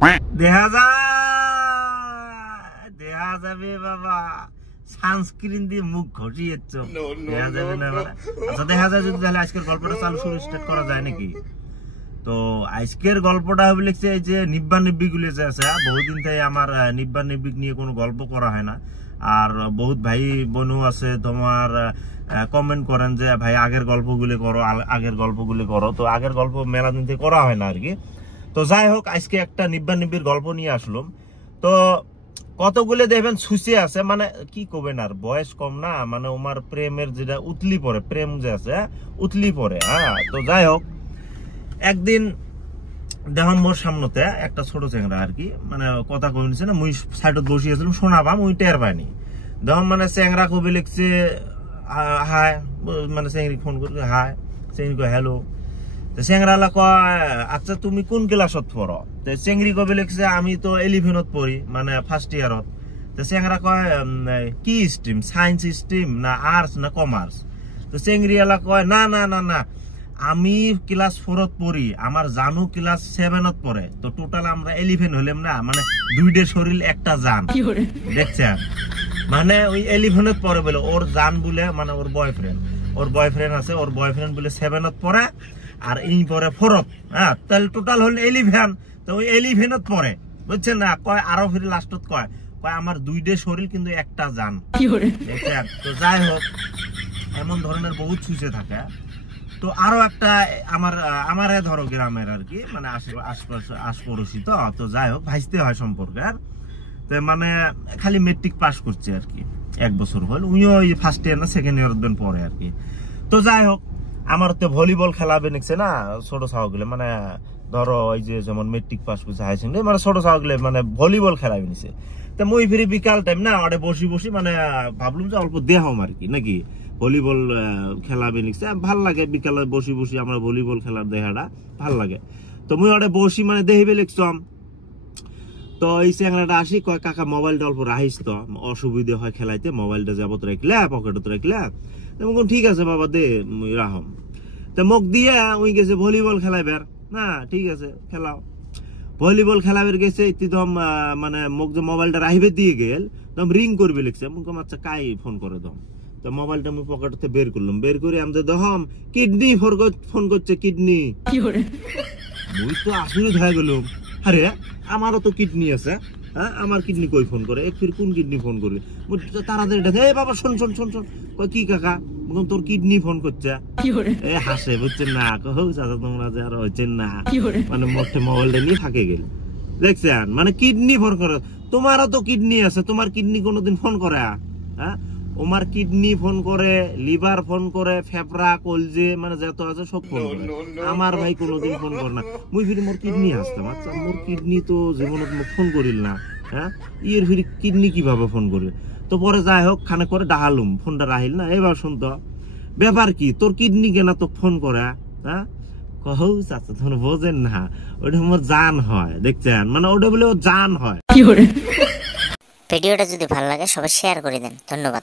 দেখা যাবে বাবা, সানস্ক্রিন দিয়ে মুখ ঘটিয়েছ, দেখা যাবে না। আচ্ছা দেখা যায় যদি, তাহলে আজকের গল্পটা চালু শুরু স্টার্ট করা যায় নাকি? তো আজকের গল্পটা হবে লিখছে এই যে নিব্বা নিব্বি গুলি যে আছে, বহুদিন থেকে আমার নিব্বা নিব্বিক নিয়ে কোনো গল্প করা হয় না। আর বহুত ভাই বোনও আছে তোমার কমেন্ট করেন যে ভাই আগের গল্পগুলি করো, আগের গল্পগুলি করো। তো আগের গল্প মেলা দিন থেকে করা হয় না আর কি। তো যাই হোক, আজকে একটা নিব্বা নিব্বির গল্প নিয়ে আসলাম। তো কতগুলো দেখবেন সুচে আছে, মানে কি করবেন, আর বয়স কম না, মানে ওমার প্রেমের যেটা উতলি পড়ে, প্রেম যে আছে উতলি পড়ে। হ্যাঁ, তো যাই হোক, একদিন দেখুন মোর সামনেতে একটা ছোট চেংরা আর কি, মানে কথা কই নিছে না, মুই সাইডত বসিয়েছিলাম শোনাবা, মুই টের পাইনি। দেখুন মানে চেংরা কবি লিখছে হাই, মানে চেংরি ফোন করছে হাই, চেংরি কয় হ্যালো। তো চেংরালা কয় আচ্ছা তুমি কোন ক্লাসত পড়ো? তো চেংরি কবি লিখছে আমি তো 11ত পড়ি, মানে ফার্স্ট ইয়ারত। তো চেংরা কয় কি স্ট্রিম, সায়েন্স স্ট্রিম না আর্টস না কমার্স? তো চেংরিওয়ালা কয় না না না না, আমি ক্লাস 4ত পড়ি, আমার জানু ক্লাস 7ত পড়ে। তো টোটাল আমরা 11 হইলাম না, মানে দুইটা শরীর একটা জান, দেখছেন? মানে ওই 11ত পড়ে বলে ওর জান বলে, মানে ওর বয়ফ্রেন্ড আছে, ওর বয়ফ্রেন্ড বলে 7ত পড়ে, আর এই পরে 4ত। হ্যাঁ, তাহলে টোটাল হল 11। তো ওই 11ত পড়ে, বুঝছেন না? কয় আরো ফিরে লাস্টত কয় আমার দুইটা শরীর কিন্তু একটা জান, দেখছেন? তো যাই হোক, এমন ধরনের বহুত সুচে থাকে। তো আরো একটা আমার ধরো গ্রামের আর কি, মানে আশপাশি। তো যাই হোক, ভাইস্তে হয় সম্পর্কে। আর তো মানে খালি মেট্রিক পাস করছে আর কি, 1 বছর হল, উনিও ফার্স্ট ইয়ার না সেকেন্ড ইয়ার পরে আর কি। তো যাই হোক, আমার তো ভলিবল খেলাবে নিচ্ছে না ছোট ছাওগুলো, মানে ধরো ওই যে যেমন মেট্রিক পাস করছে হাই সেকেন্ডারি, মানে ছোট ছাওগুলো মানে ভলিবল খেলাবে নিছে। তো মই ফিরি বিকাল টাইম না, ওটা বসি মানে ভাবলাম যে অল্প দেহম আর কি, নাকি ভলিবল খেলাবে নিচ্ছে, ভাল লাগে বিকালে বসি আমরা ভলিবল খেলার দেখাটা ভাল লাগে। তো মুই ওটা বসি মানে দেখিবে লিখছম। তো এই চ্যাংড়াটা আসি কয় কাকা মোবাইলটা অল্প রাখিস, তো অসুবিধা হয় খেলাইতে, মোবাইলটা যাবত রাখলে পকেটত রাখলে। ঠিক আছে বাবা দে, মুই রাখম। তো মোক দিয়ে উই গেছে ভলিবল খেলাইবার না, ঠিক আছে খেলাও। ভলিবল খেলাবার গেছে একদম, মানে মোক যে মোবাইলটা রাখিবে দিয়ে গেল, একদম রিং করবে লিখছে। মুখ আচ্ছা কাই ফোন করে দম। তো মোবাইলটা আমি পকেটতে বের করলাম, বের করে আমি দহম কিডনি ফোন করছে, কিডনি। মুই তো আশ্চর্য হয়ে গেলাম, আরে আমারও তো কিডনি আছে, হ্যাঁ আমার কিডনি কই ফোন করে, ফির কোন কিডনি ফোন করবে? তাড়াতাড়ি ডাকে, এই বাবা শোন শোন শোন শোন, কই কি কাকা, তোর কিডনি ফোন করছে। এ হাসে, বুঝছেন না? চাচা তোমরা যে আর হচ্ছেন না, মানে মোটে মোবাইলটা নিয়ে থাকে গেল, দেখছেন? মানে কিডনি ফোন করে, তোমারও তো কিডনি আছে, তোমার কিডনি কোনোদিন ফোন করে? হ্যাঁ, ওমার কিডনি ফোন করে, লিভার ফোন করে, ফেফড়া কলজে, মানে যত আছে সব ফোন করে। আমার ভাই কোনোদিন ফোন করে না। মুই ফিরি মোর কিডনি আসতাম, আচ্ছা মোর কিডনি তো জীবনত মোক ফোন করিল না, হ্যাঁ ইয়ের ফিরি কিডনি কিভাবে ফোন করবে? তো পরে যাই হোক, খানে করে ডাহালুম, ফোনটা রাহিল না। এবার শুনতো ব্যাপার কি, তোর কিডনি কেনা তো ফোন করে? হ্যাঁ, কহ চাচা তোর বোঝেন না, ওটা মোর জান হয়, দেখছেন? মানে ওটা বলে ও জান হয়। ভিডিওটা যদি ভালো লাগে সবাই শেয়ার করে দেন, ধন্যবাদ।